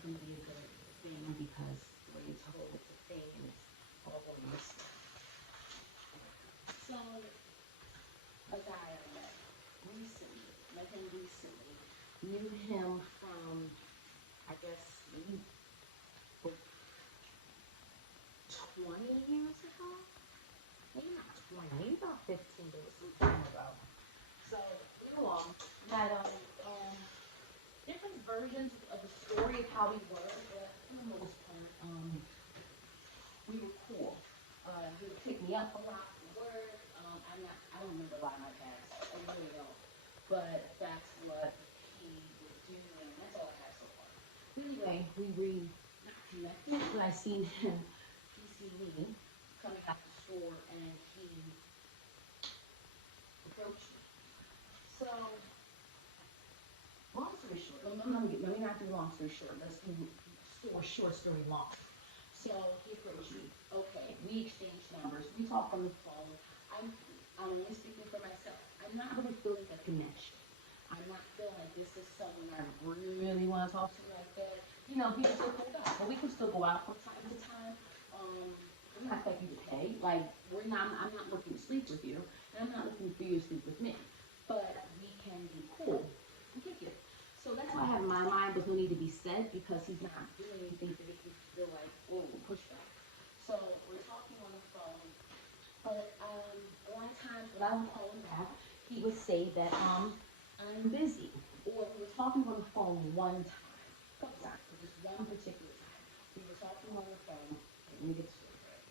not going to be a good thing because the way it's told it's a thing and it's all going this way. So, a guy I met him recently, knew him from, I guess, maybe 20 years ago? Maybe not 20, maybe about 15, but it was some time ago. So, had different versions of the story of how we were, but for the most part, we were cool. He would pick me up a lot for work. I don't remember a lot of my past. I really don't. But that's what he would do, and that's all I have so far. Anyway, we reconnected, but I seen him, he see me coming out the store, and he approached me. So, long story short, let me not do long story short. Let's do short story long. So he approached me. Okay, we exchanged numbers. We talked on the phone. I'm only speaking for myself. I'm not really feeling a connection. I'm not feeling like this is someone I really want to talk to like that. You know, he's still cool guy, but we can still go out from time to time. I'm not expecting you to pay. Like we're not. I'm not looking to sleep with you, and I'm not looking for you to sleep with me. But we can be cool and kick it. So that's why I have in my mind was no need to be said because he's not doing anything to make me feel like, oh, pushback. So we're talking on the phone, but a lot of times when I would call him back, he would say that I'm busy. Or we were talking on the phone one time, couple times, just one particular time. We were talking on the phone, let me get this straight, right?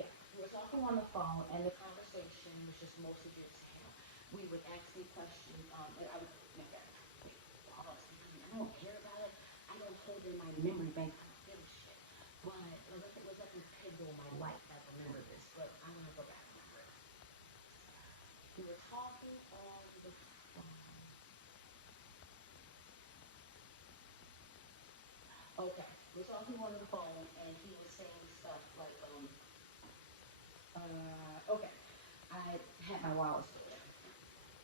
Yeah, we were talking on the phone, and the conversation was just mostly just him. We would ask me questions, and I would make that wait, pause. I don't care about it. I don't hold it in my memory bank. I don't feel shit. But it was like a pivotal in my life. I remember this, but I want to go back and remember it. We were talking on the phone. Okay, we were talking on the phone, and he was saying stuff like, okay, I had my wallet stolen.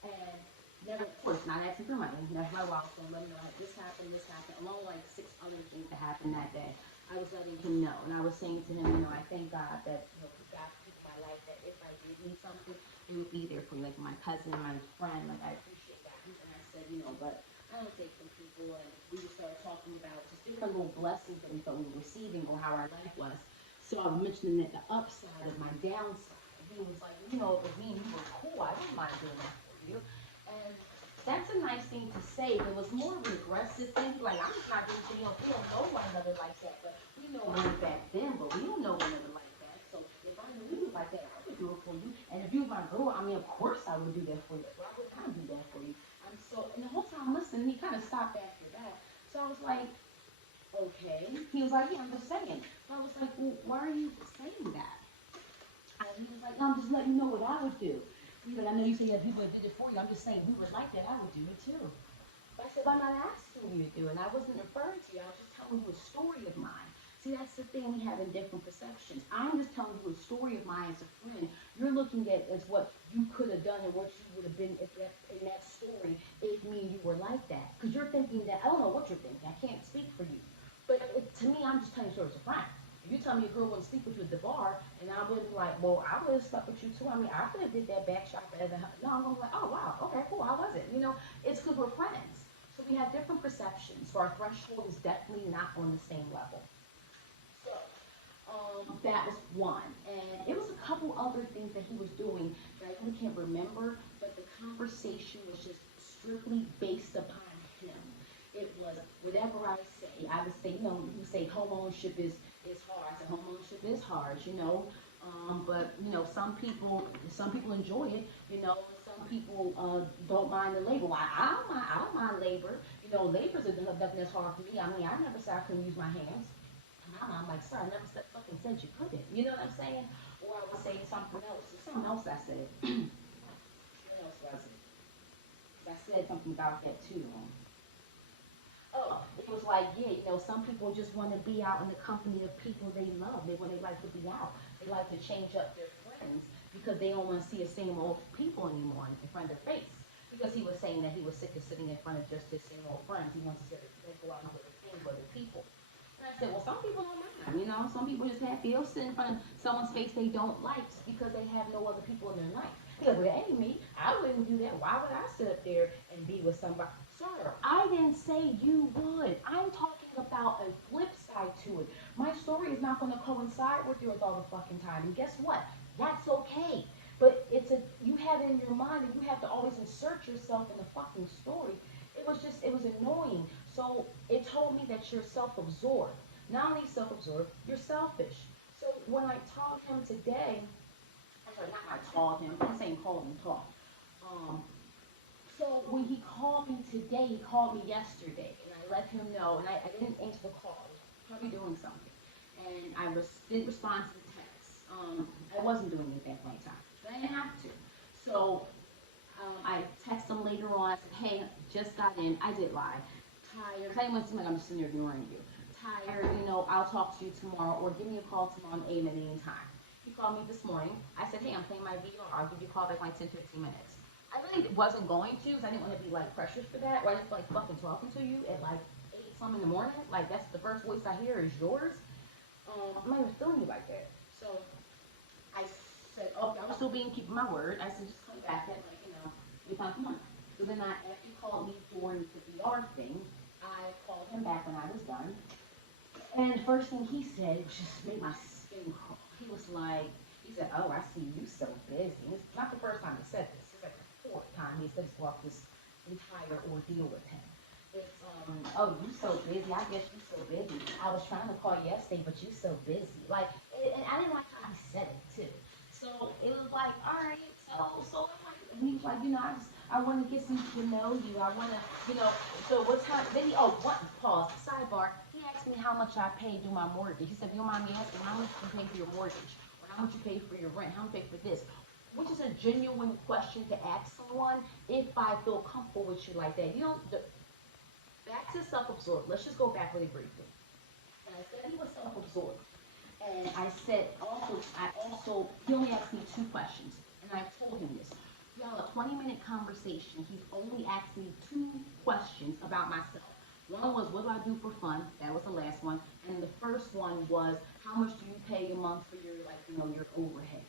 And never, of course, not asking for money. Never my wallet stolen. Let me know like, this happened, along with like six other things that happened that day. I was letting him know, and I was saying to him, I thank God that God put in my life that if I did need something, it would be there for me, like my cousin, my friend. Like I appreciate that. And I said, but I don't take from people, and we just started talking about just different little blessings that we felt we were receiving or how our life was. So I was mentioning that the upside of my downside. He was like, it was me and you were cool. I didn't mind doing that for you. And that's a nice thing to say, but it was more of an aggressive thing. Like, I'm just not doing anything else. We don't know one another like that, but we know one back then, but we don't know one another like that. So if I knew you like that, I would do it for you. And if you were my girl, I mean, of course I would do that for you. Why would I do that for you? And the whole time listening, he kind of stopped after that. So I was like, okay. He was like, yeah, I'm just saying. And I was like, well, why are you saying that? And he was like, no, I'm just letting you know what I would do. He said, I know you say you have people that did it for you. I'm just saying, if we were like that, I would do it too. But I said, I'm not asking you to do it. And I wasn't referring to you. I was just telling you a story of mine. See, that's the thing. We have in different perceptions. I'm just telling you a story of mine as a friend. You're looking at as what you could have done and what you would have been if in that story if me and you were like that. Because you're thinking that, I don't know what you're thinking. I can't speak for you. But to me, I'm just telling you stories of friends. If you tell me a girl wouldn't sleep with you at the bar, and I would be like, well, I would have slept with you too. I mean, I could have did that back shop as a no. I'm gonna be like, oh wow, okay, cool. How was it? It's because we're friends. So we have different perceptions. So our threshold is definitely not on the same level. So that was one, and it was a couple other things that he was doing that I really can't remember. But the conversation was just strictly based upon him. It was whatever I say. I would say, you say home ownership is hard. I said home ownership is hard. But some people enjoy it. Some people don't mind the labor. I don't mind labor. Labor is nothing that's hard for me. I mean, I never said I couldn't use my hands. I'm like, sir, I never fucking said you couldn't. You know what I'm saying? Or I would say something else. Something else I said. What else was it? I said something about that too. Oh, it was like, yeah, some people just want to be out in the company of people they love. They like to be out. They like to change up their friends because they don't want to see the same old people anymore in front of their face. because he was saying that he was sick of sitting in front of just his same old friends. He wants to go out and do things with other people. And I said, well, some people don't mind. You know, some people just happy. They'll sit in front of someone's face they don't like just because they have no other people in their life. Yeah, but that ain't me. I wouldn't do that. Why would I sit up there and be with somebody? Sir, I didn't say you would. I'm talking about a flip side to it. My story is not going to coincide with yours all the fucking time. And guess what? That's okay. But you have it in your mind and you have to always insert yourself in the fucking story. It was annoying. So it told me that you're self-absorbed. Not only self-absorbed, you're selfish. So when I told him today, not I called him, I'm saying called him, talk. So when he called me today, he called me yesterday, and I let him know, and I didn't answer the call. I was probably doing something. And I didn't respond to the text. I wasn't doing it at that point in time, but I didn't have to. So I texted him later on. I said, hey, just got in. I did lie. Tired. I didn't want to seem like I'm just sitting there ignoring you. Tired, you know, I'll talk to you tomorrow, or give me a call tomorrow at 8 in the meantime. He called me this morning. I said, hey, I'm playing my VR. I'll give you a call back in like 10, 15 minutes. I really wasn't going to because I didn't want to be like pressured for that. Or I just feel like fucking talking to you at like 8 some in the morning. Like that's the first voice I hear is yours. I'm not even feeling you like that. So I said, okay, I was still keeping my word. I said, just come back at like, you know, 8 o'clock in the morning. So then after he called me during the VR thing, I called him back when I was done. And the first thing he said just made my skin crawl. He was like, he said, oh, I see you so busy. And it's not the first time he said this. It's like the fourth time he said brought this entire ordeal with him. It's, oh, you so busy. I guess you so busy. I was trying to call you yesterday, but you so busy. Like, and I didn't like how he said it, too. So it was like, all right, so and he was like, you know, I want to get some to know you. I want to, you know, so what's how, then he, pause, sidebar. He asked me how much I paid through my mortgage. He said, you don't mind me asking how much you pay for your mortgage? Or how much you pay for your rent? How much you pay for this? Which is a genuine question to ask someone if I feel comfortable with you like that. You know, back to self-absorbed. Let's just go back really briefly. And I said he was self-absorbed. And I said he only asked me 2 questions. And I told him this. Y'all, a 20-minute conversation, he's only asked me 2 questions about myself. One was, what do I do for fun? That was the last one. And the first one was, how much do you pay a month for your, like, you know, your overhead?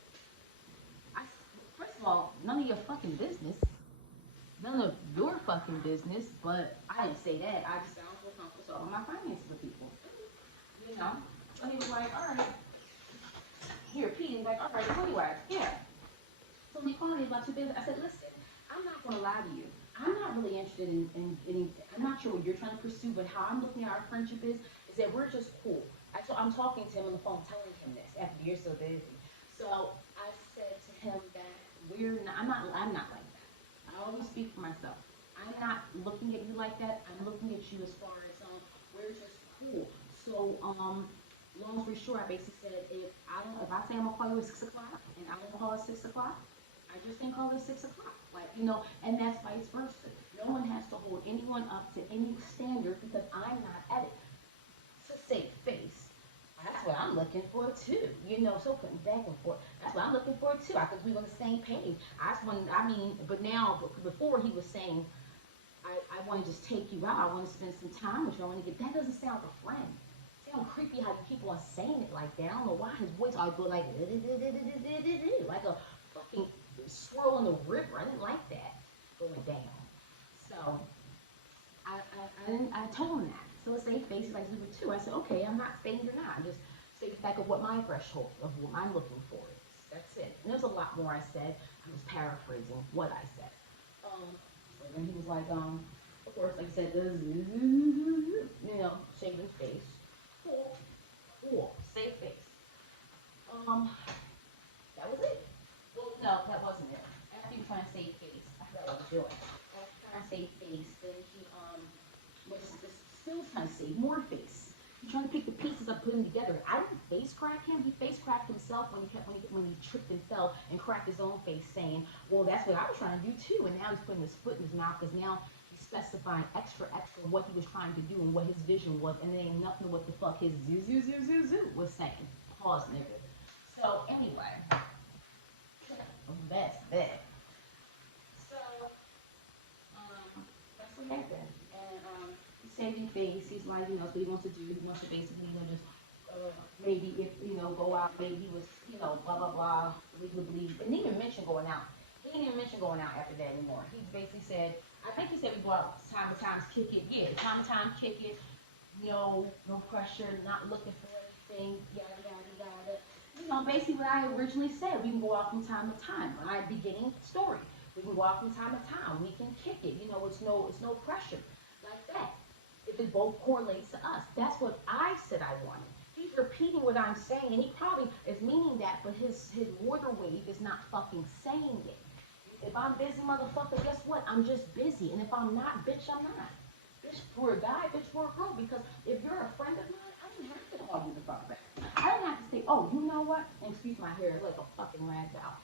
First of all, none of your fucking business. None of your fucking business, but I didn't say that. I just don't feel comfortable talking about my finances with people. You know? So he was like, all right. Here, Pete, he's like, all right, what do you ask? Yeah. So he called me about 2 business. I said, listen, I'm not going to lie to you. I'm not really interested in anything. I'm not sure what you're trying to pursue, but how I'm looking at our friendship is that we're just cool. I'm talking to him on the phone, telling him this after you're so busy. So I said to him that I'm not like that. I always speak for myself. I'm not looking at you like that. I'm looking at you as far as we're just cool. So long story short, I basically said if I say I'm gonna call you at 6 o'clock and I don't call at 6 o'clock, I just didn't call it 6 o'clock. Like, you know, and that's vice versa. No one has to hold anyone up to any standard because I'm not at it. To save face. That's what I'm looking for too. You know, so putting back and forth. That's what I'm looking for too. I think we're on the same page. But now, before he was saying, I want to just take you out. I want to spend some time with you. I want to that doesn't sound like a friend. It sounds creepy how you keep on saying it like that. I don't know why his voice always go like a fucking swirl in the river. I didn't like that going down. So I told him that. So let's say face like we were 2. I said, okay, I'm not saying you're not. I'm just stating the fact of what my threshold of what I'm looking for is. That's it. And there's a lot more I said. I'm just paraphrasing what I said. So then he was like, of course, like I said, you know, shaving face. Cool. Save face. That was it. Well, no, that wasn't it. After you trying to save face, I forgot what I was doing. After trying to save face, then he was still trying to save more face. He's trying to pick the pieces up, put them together. I didn't face crack him. He face cracked himself when he tripped and fell and cracked his own face, saying, "Well, that's what I was trying to do too." And now he's putting his foot in his mouth because now he's specifying extra what he was trying to do and what his vision was, and it ain't nothing what the fuck his zoo was saying. Pause, nigga. So anyway, that's that. So saving face. He's like, that's what he wants to do. He wants to basically, just maybe if go out. Maybe he was, blah blah blah, legally. And he didn't mention going out. He didn't even mention going out after that anymore. He basically said, I think he said we go out time to time, kick it. Yeah, time to time, kick it. No pressure, not looking for anything. Yada yada yada. Basically what I originally said. We can go out from time to time. When I beginning story, we can go out from time to time. We can kick it. It's no pressure like that. If it both correlates to us, that's what I said I wanted. He's repeating what I'm saying, and he probably is meaning that, but his water wave is not fucking saying it. If I'm busy, motherfucker, guess what? I'm just busy. And if I'm not, bitch, I'm not. Bitch, for a guy, bitch, for a girl. Because if you're a friend of mine, I didn't have to call you the fuck back. I didn't have to say, oh, you know what? And excuse my hair, like a fucking rag doll.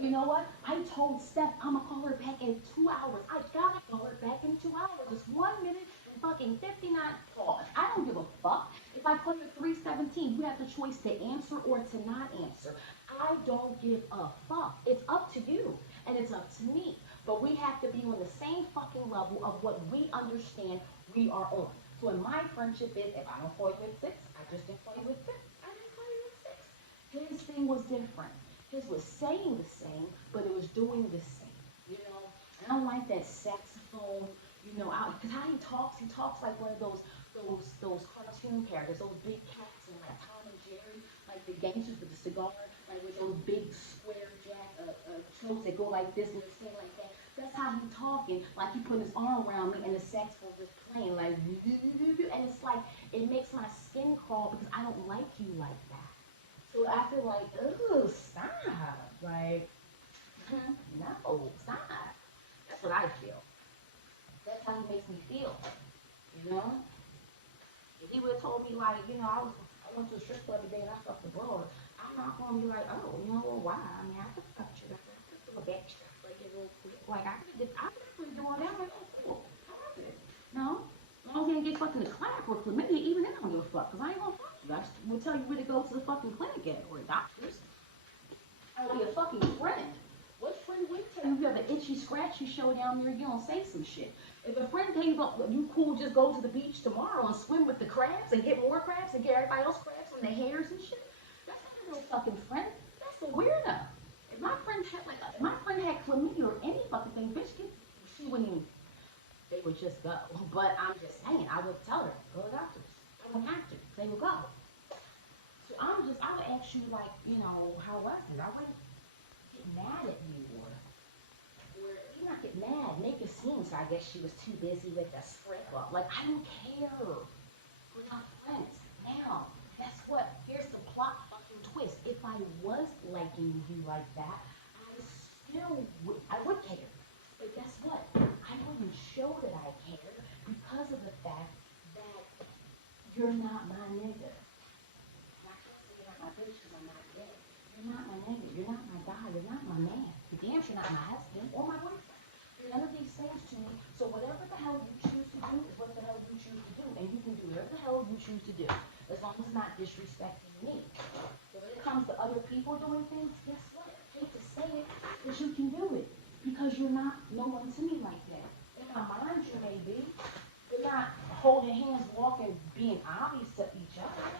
You know what? I told Steph I'm gonna call her back in 2 hours. I gotta call her back in 2 hours. It's 1 minute and fucking 59 calls. I don't give a fuck. If I put the 317, you have the choice to answer or to not answer. I don't give a fuck. It's up to you and it's up to me. But we have to be on the same fucking level of what we understand we are on. So in my friendship is, if I don't call you at 6, I just didn't call you at 6. I didn't call you at 6. His thing was different. His was saying the same, but it was doing the same. I don't like that saxophone, out, because how he talks like one of those cartoon characters, those big cats and like Tom and Jerry, like the gangsters with the cigar, like with those big square throats that go like this and they sing like that. That's how he talking, like he put his arm around me and the saxophone just playing like, and it's like, it makes my skin crawl because I don't like you like that. So I feel like, ooh, stop. Like, no, stop. That's what I feel. That's how he makes me feel. If he would have told me, like, I went to a strip club today and I fucked the bro, I'm not going to be like, oh, why? I mean, I could fuck you. I could do a back strap. Like, I could do all that. Like, oh, cool. I love it. No? As long as he didn't get fucked in the clap or chlamydia, even then I don't give a fuck. Because I ain't going to fuck you. I will tell you where to go to the fucking clinic at or the doctors. I will be a fucking friend. What friend would tell you have an itchy, scratchy show down there, you don't say some shit. If a friend pays up, you cool, just go to the beach tomorrow and swim with the crabs and get more crabs and get everybody else crabs from their hairs and shit. That's not a real fucking friend. That's a weirdo. If my friend had chlamydia or any fucking thing, bitch, she wouldn't even, they would just go. But I'm just saying, I would tell her, go to the doctors. I wouldn't have to. They would go. So I would ask you, like, how was it? I wouldn't get mad at you or you not get mad, make it seem so I guess she was too busy with the script up. Like, I don't care. We're not friends. Now, guess what? Here's the plot fucking twist. If I was liking you like that, I would care. But guess what? I wouldn't show that I care because of the fact that you're not my nigga. You're not my bitch because I'm not dead. You're not my nigga. You're not my guy. You're not my man. You're damn sure not my husband or my boyfriend. You're none of these things to me. So whatever the hell you choose to do is what the hell you choose to do. And you can do whatever the hell you choose to do. As long as it's not disrespecting me. So when it comes to other people doing things, guess what? I hate to say it, but you can do it. Because you're not no one to me like that. In my mind you may be. You're not holding hands, walking, being obvious to each other.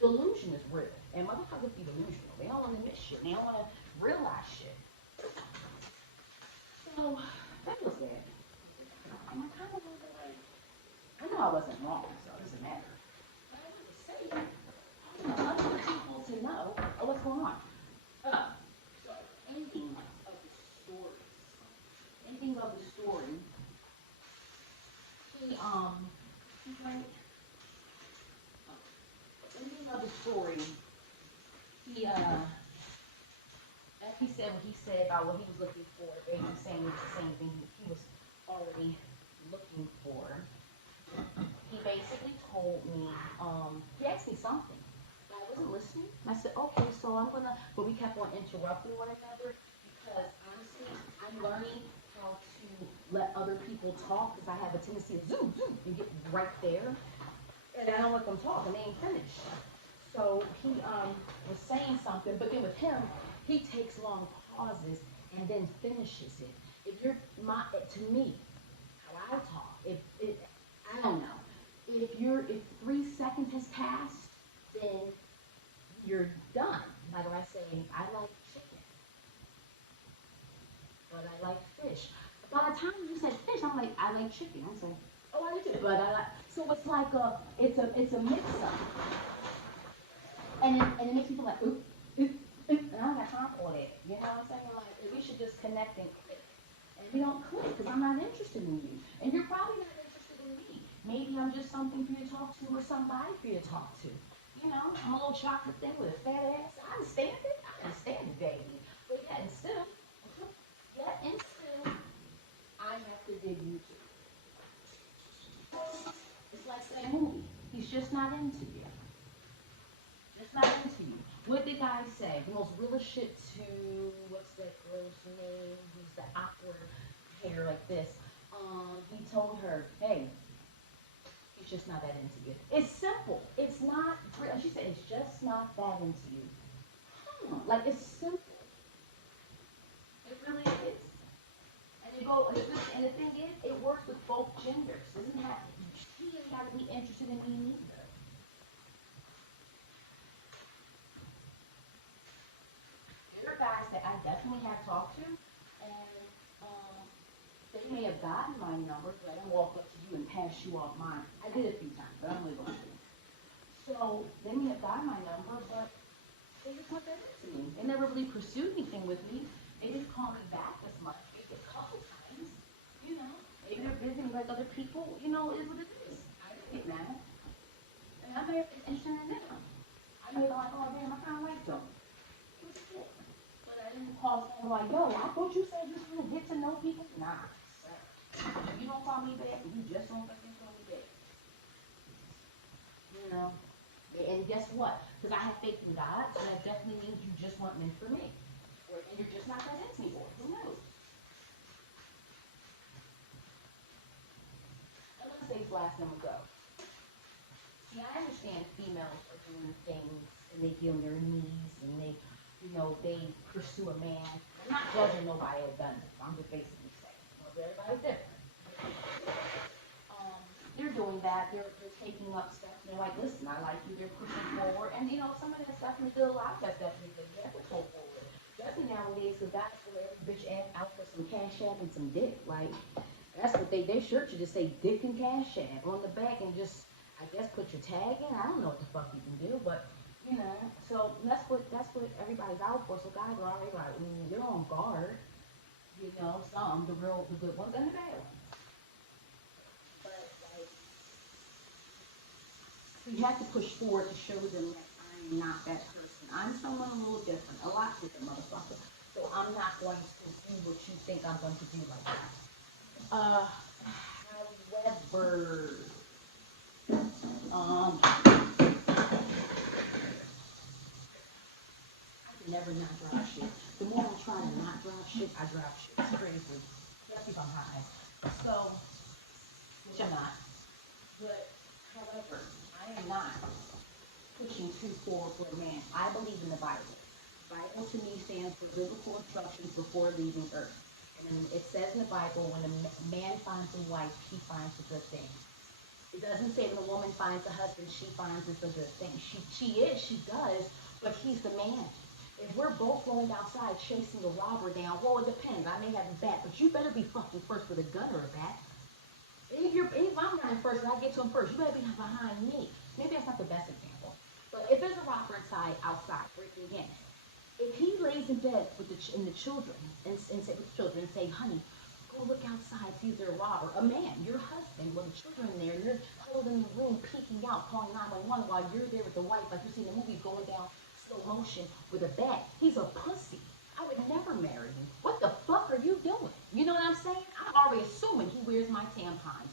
Delusion is real. And motherfuckers be delusional. They don't want to admit shit. They don't want to realize shit. So, that was that. And I kind of was like, I know I wasn't wrong, so it doesn't matter. But I want to say, I want other people to know, oh, what's going on? So, ending of the story. Ending of the story. Right? Ending of the story, as he said what he said about what he was looking for, basically saying the same thing he was already looking for. He basically told me, he asked me something. I wasn't listening. I said, okay, so but we kept on interrupting one another because honestly, I'm learning how to let other people talk because I have a tendency to zoom and get right there. And I don't let them talk and they ain't finished. So he was saying something, but then with him, he takes long pauses and then finishes it. If you're to me, I talk. I don't know. If 3 seconds has passed, then you're done. Like I say, I like chicken, but I like fish. By the time you said fish, I'm like, I like chicken. I said, oh, I do too, but I like. So it's like it's a mix up, and it makes people like, ooh, ooh, ooh, and I don't got time for all that. You know what I'm saying? Like, we should just connect and click. And we don't click because I'm not interested in you, and you're probably not interested in me. Maybe I'm just something for you to talk to, or somebody for you to talk to. You know, I'm a little chocolate thing with a fat ass. I understand it. I understand it, baby. But yet and still, I have to dig you too. It's like that movie. He's just not into you. Just not into you. What did the guy say? The most realest shit to what's that girl's name? Who's the awkward hair like this? He told her, hey, he's just not that into you. It's simple. It's not real. She said it's just not that into you. Like it's simple. It really is. And the thing is, it works with both genders. Doesn't have he ain't got to be interested in me neither. There are guys that I definitely have talked to, and they may have gotten my number, but I didn't walk up to you and pass you off mine. I did it a few times, but I'm really going to. So they may have gotten my number, but they just put that into me. They never really pursued anything with me. They didn't call me back as much. Maybe a couple times, you know. Maybe they're busy like other people. You know, it is what it is. I didn't get mad. And I may have been interested in them. I may have like, oh damn, I kind of like them. It was cool. But I didn't call someone like, yo, I thought you said you just want to get to know people. Nah, sir. You don't call me back, and you just don't fucking call me back. You know. And guess what? Because I have faith in God, so that definitely means you just want men for me. And you're just not that into me, or who knows? I want to say this last one go. See, I understand females are doing things and they get on their knees and they pursue a man. I'm not judging nobody that done this. I'm just basically saying, everybody's different. They're doing that. They're taking up steps. They're like, listen, I like you. They're pushing forward. And, some of that stuff is still a lot of that stuff is never go forward. Especially nowadays, because that's where every bitch out for some cash app and some dick. Like, that's what they shirt should just say dick and cash app on the back and just, I guess, put your tag in. I don't know what the fuck you can do, but, so that's what everybody's out for. So guys are already like, they're on guard. Some, the good ones and the bad ones. So you have to push forward to show them that I'm not that person. I'm someone a little different, a lot different, motherfucker. So I'm not going to do what you think I'm going to do like that. However, I can never not drive shit. The more I try to not drive shit, I drive shit. It's crazy. Especially if I'm high. So, which I'm not. But, however, I am not pushing too forward for a man. I believe in the Bible. The Bible to me stands for biblical instructions before leaving earth. And it says in the Bible, when a man finds a wife, he finds a good thing. It doesn't say when a woman finds a husband, she finds it's a good thing. She does, but he's the man. If we're both going outside chasing a robber down, well, it depends. I may have a bat, but you better be fucking first with a gun or a bat. If I'm running first and I get to him first, you better be behind me. Maybe that's not the best example. But if there's a robber outside, breaking in, if he lays in bed with the children and say, honey, go look outside, see if there's a robber. A man, your husband, with the children in there, and you're huddled in the room, peeking out, calling 911 while you're there with the wife, like you see in the movie, going down slow motion with a bat. He's a pussy. I would never marry him. What the fuck are you doing? You know what I'm saying? I'm already assuming he wears my tampons.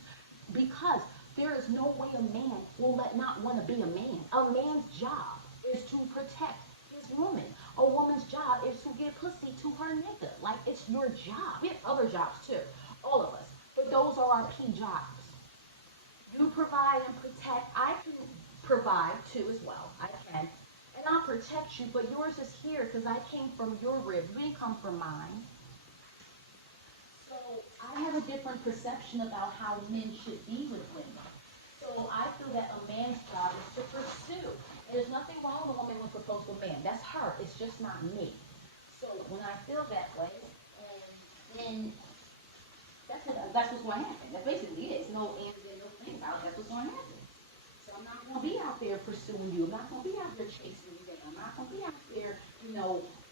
Because there is no way a man will not want to be a man. A man's job is to protect his woman. A woman's job is to get pussy to her nigga. Like, it's your job. We have other jobs too. All of us. But those are our key jobs. You provide and protect. I can provide too as well. I can. And I'll protect you, but yours is here because I came from your rib. You didn't come from mine. So I have a a different perception about how men should be with women. So I feel that a man's job is to pursue. And there's nothing wrong with a woman who proposes to a man. That's her. It's just not me. So when I feel that way, and then that's what's going to happen. That basically is no ends and no thing about it. That's what's going to happen. So I'm not going to be out there pursuing you. I'm not going to be out there chasing you down. I'm not going to be out there,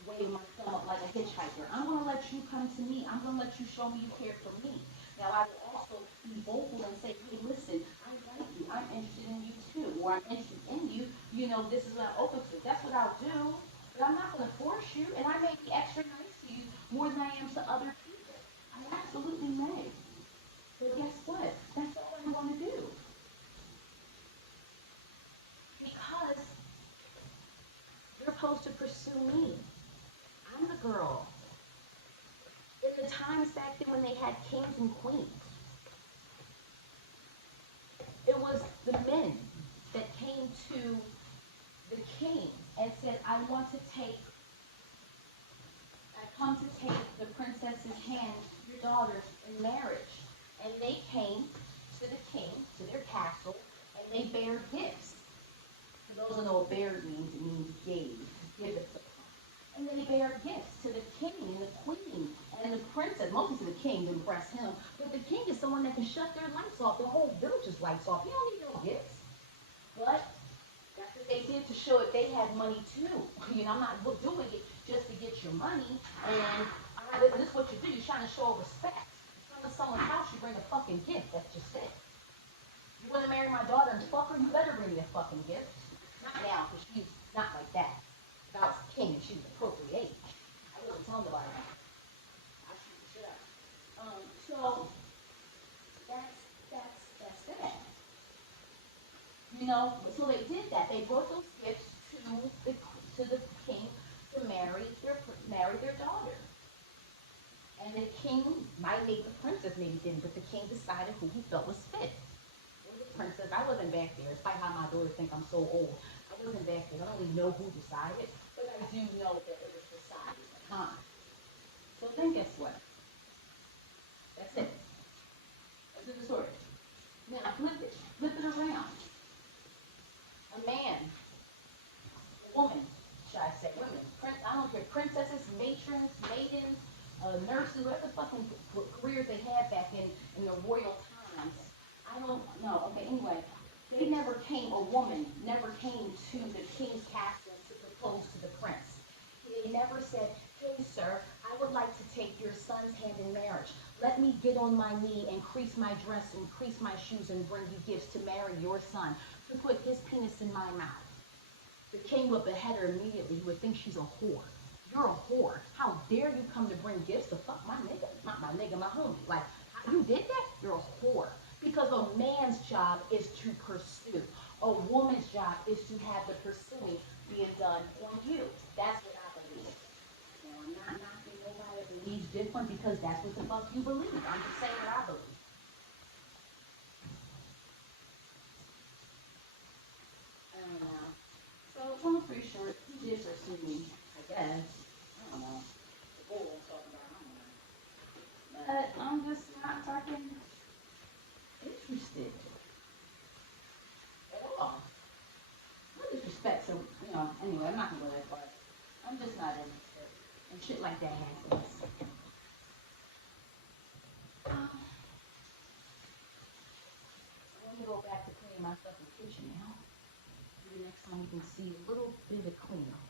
waving my thumb up like a hitchhiker. I'm going to let you come to me. I'm going to let you show me you care for me. Now, I will also be vocal and say, hey, listen, I like you. I'm interested in you too. Or I'm interested in you. This is what I'm open to. That's what I'll do. But I'm not going to force you. And I may be extra nice to you more than I am to other people. I absolutely may. But guess what? That's all I want to do. Because you're supposed to pursue me. I'm the girl. In the times back then when they had kings and queens, it was the men that came to the king and said, I come to take the princess's hand, your daughter, in marriage. And they came to the king, to their castle, and they bare gifts. For those who know what bear means, it means gave, give it. And they bear gifts to the king and the queen and the princess, mostly to the king to impress him. But the king is someone that can shut their lights off, the whole village's lights off. He don't need no gifts. But that's what they did to show that they had money too. I'm not doing it just to get your money. And this is what you do. You're trying to show respect. You come to someone's house, you bring a fucking gift. That's just it. You want to marry my daughter and fuck her, you better bring me a fucking gift. Not now, because she's not like that. If I was a king and she was appropriate age, I wouldn't tell nobody that. I shoot the shit out. So that's that. So they did that. They brought those gifts to the king to marry their daughter. And the king might make the princess, maybe didn't, but the king decided who he felt was fit. It was the princess. I wasn't back there. It's like how my daughter think I'm so old. I wasn't back there. I don't really know who decided, but I do know that it was decided at the time. So then guess what? That's it. That's the story. Now flip it around. A man, a woman, should I say, women, I don't care, princesses, matrons, maidens, nurses, whatever fucking careers they had back in the royal times. I don't know. Okay, anyway, a woman never came to the king's castle to propose to the prince. They never said, hey sir, I would like to take your son's hand in marriage. Let me get on my knee, increase my dress, increase my shoes, and bring you gifts to marry your son, to put his penis in my mouth. The king would behead her immediately. He would think she's a whore. You're a whore. How dare you come to bring gifts to fuck my nigga? Not my nigga, my homie. Like, you did that? You're a whore. Because a man's job is to pursue. A woman's job is to have the pursuing being done on you. That's what I believe. Now, I'm not knocking nobody that believes different because that's what the fuck you believe. I'm just saying what I believe. I don't know. So, long story short, he did pursue me, I guess. I don't know. The bull won't talk about it, I don't know. But I'm just not fucking interested at all. No disrespect, so, anyway, I'm not gonna go that far. I'm just not interested. And shit like that happens. Let me go back to cleaning myself in the kitchen now. Maybe next time you can see a little bit of cleanup.